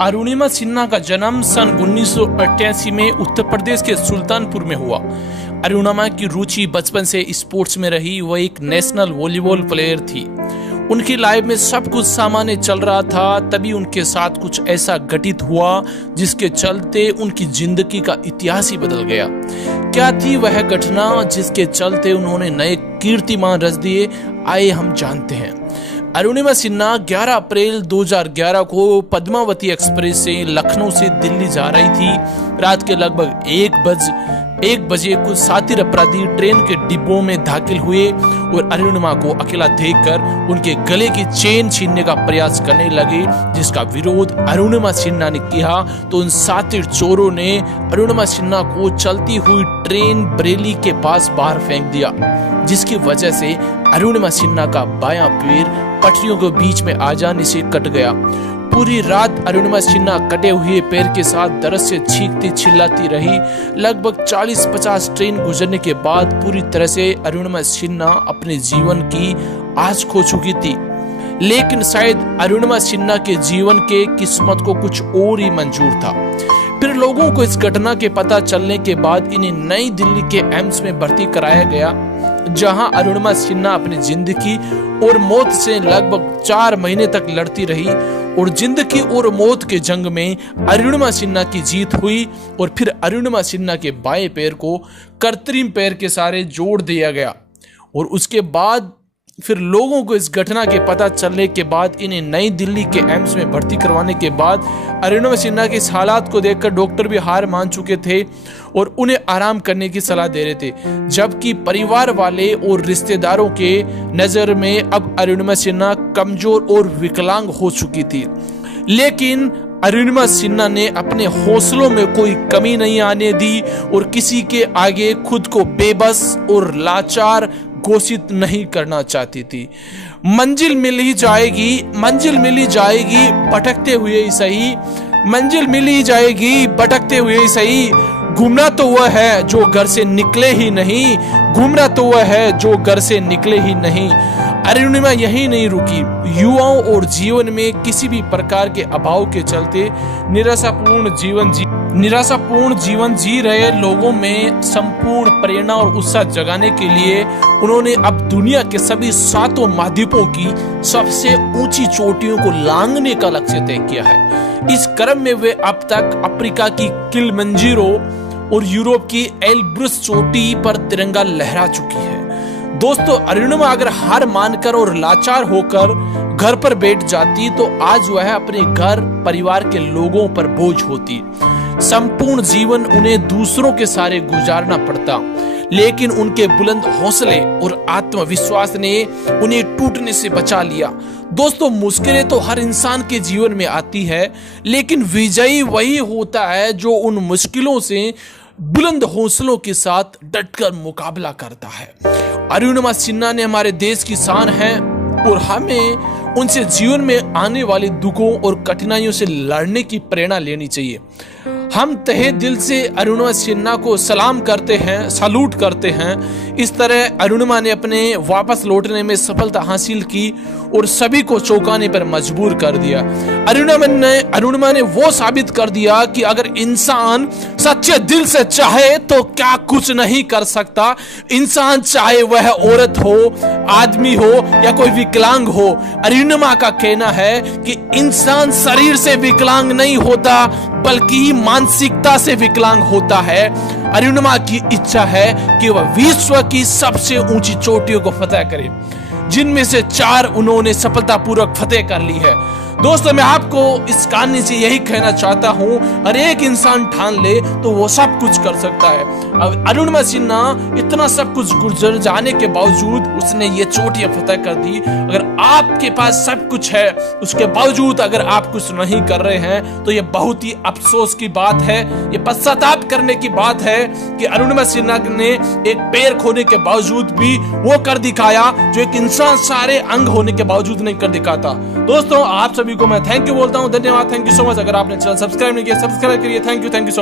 अरुणिमा सिन्हा का जन्म सन 1988 में उत्तर प्रदेश के सुल्तानपुर में हुआ। अरुणिमा की रुचि बचपन से स्पोर्ट्स में रही। वह एक नेशनल वॉलीबॉल प्लेयर थी। उनकी लाइफ में सब कुछ सामान्य चल रहा था, तभी उनके साथ कुछ ऐसा घटित हुआ जिसके चलते उनकी जिंदगी का इतिहास ही बदल गया। क्या थी वह घटना जिसके चलते उन्होंने नए कीर्तिमान रच दिए, आइए हम जानते हैं। अरुणिमा सिन्हा 11 अप्रैल 2011 को पद्मावती एक्सप्रेस से लखनऊ से दिल्ली जा रही थी। रात के लगभग 1 बजे कुछ शातिर अपराधी ट्रेन के डिब्बों में दाखिल हुए और अरुणिमा को अकेला देखकर उनके गले की चेन छीनने का प्रयास करने लगे, जिसका विरोध अरुणिमा सिन्हा ने किया तो उन शातिर चोरों ने अरुणिमा सिन्हा को चलती हुई ट्रेन बरेली के पास बाहर फेंक दिया, जिसकी वजह से अरुणिमा सिन्हा का बायां पैर पटरियों के बीच में आ जाने से कट गया। पूरी रात अरुणिमा सिन्हा कटे हुए पैर के साथ दर्द से चीखती चिल्लाती रही। लगभग 40-50 ट्रेन गुजरने के बाद पूरी तरह से अरुणिमा सिन्हा अपने जीवन की आस खो चुकी थी। लेकिन शायद अरुणिमा सिन्हा के जीवन के किस्मत को कुछ और ही मंजूर था। फिर लोगों को इस घटना के पता चलने के बाद इन्हें नई दिल्ली के एम्स में भर्ती कराया गया, जहां अरुणिमा सिन्हा अपनी जिंदगी और मौत से लगभग 4 महीने तक लड़ती रही और जिंदगी और मौत के जंग में अरुणिमा सिन्हा की जीत हुई। और फिर अरुणिमा सिन्हा के बाएं पैर को कृत्रिम पैर के सारे जोड़ दिया गया और उसके बाद फिर लोगों को इस घटना के पता चलने के बाद इन्हें नई दिल्ली के एम्स में भर्ती करवाने के बाद अरुणिमा सिन्हा के इस हालात को देखकर डॉक्टर भी हार मान चुके थे और उन्हें आराम करने की सलाह दे रहे थे, जबकि परिवार वाले और रिश्तेदारों के नजर में अब अरुणिमा सिन्हा कमजोर और विकलांग हो चुकी थी। लेकिन अरुणिमा सिन्हा ने अपने हौसलों में कोई कमी नहीं आने दी और किसी के आगे खुद को बेबस और लाचार घोषित नहीं करना चाहती थी। मंजिल मिल ही जाएगी भटकते हुए ही सही, मंजिल मिल ही जाएगी भटकते हुए ही सही। घूमना तो वह है जो घर से निकले ही नहीं, घूमना तो वह है जो घर से निकले ही नहीं। अरुणिमा यही नहीं रुकी। युवाओं और जीवन में किसी भी प्रकार के अभाव के चलते निराशापूर्ण जीवन जी रहे लोगों में संपूर्ण प्रेरणा और उत्साह जगाने के लिए उन्होंने अब दुनिया के सभी 7 महाद्वीपों की सबसे ऊंची चोटियों को लांघने का लक्ष्य तय किया है। इस क्रम में वे अब तक अफ्रीका की किलिमंजारो और यूरोप की एल्ब्रुस चोटी पर तिरंगा लहरा चुकी है। दोस्तों, अरुणिमा अगर हार मानकर और लाचार होकर घर पर बैठ जाती तो आज वह अपने घर परिवार के लोगों पर बोझ होती। संपूर्ण जीवन उन्हें दूसरों के सहारे गुजारना पड़ता, लेकिन उनके बुलंद हौसले और आत्मविश्वास ने उन्हें टूटने से बचा लिया। दोस्तों, मुश्किलें तो हर इंसान के जीवन में आती है, लेकिन विजयी वही होता है जो उन मुश्किलों से बुलंद हौसलों के साथ डटकर मुकाबला करता है। अरुणिमा सिन्हा ने हमारे देश की शान है और हमें उनसे जीवन में आने वाले दुखों और कठिनाइयों से लड़ने की प्रेरणा लेनी चाहिए। हम तहे दिल से अरुणिमा सिन्हा को सलाम करते हैं, सैल्यूट करते हैं। इस तरह अरुणिमा ने अपने वापस लौटने में सफलता हासिल की और सभी को चौंकाने पर मजबूर कर दिया। अरुणिमा ने वो साबित कर दिया कि अगर इंसान सच्चे दिल से चाहे तो क्या कुछ नहीं कर सकता। इंसान चाहे वह औरत हो, आदमी हो या कोई विकलांग हो। अरुणिमा का कहना है कि इंसान शरीर से विकलांग नहीं होता बल्कि मानसिकता से विकलांग होता है। अरुणिमा की इच्छा है कि वह विश्व की सबसे ऊंची चोटियों को फतह करे, जिनमें से 4 उन्होंने सफलतापूर्वक फतेह कर ली है। दोस्तों, मैं आपको इस कहानी से यही कहना चाहता हूं, हर एक इंसान ठान ले तो वो सब कुछ कर सकता है। अब अरुणिमा सिन्हा इतना सब कुछ गुजर जाने के बावजूद उसने ये चोटियां फतेह कर दी। अगर आपके पास सब कुछ है, उसके बावजूद अगर आप कुछ नहीं कर रहे हैं तो ये बहुत ही अफसोस की बात है। ये पश्चाताप करने की बात है कि अरुणिमा सिन्हा ने एक पैर खोने के बावजूद भी वो कर दिखाया जो एक इंसान सारे अंग होने के बावजूद नहीं कर दिखाता। दोस्तों, आप सभी को मैं थैंक यू बोलता हूं, धन्यवाद, थैंक यू सो मच। अगर आपने चैनल सब्सक्राइब नहीं किया, सब्सक्राइब करिए। Thank you so much.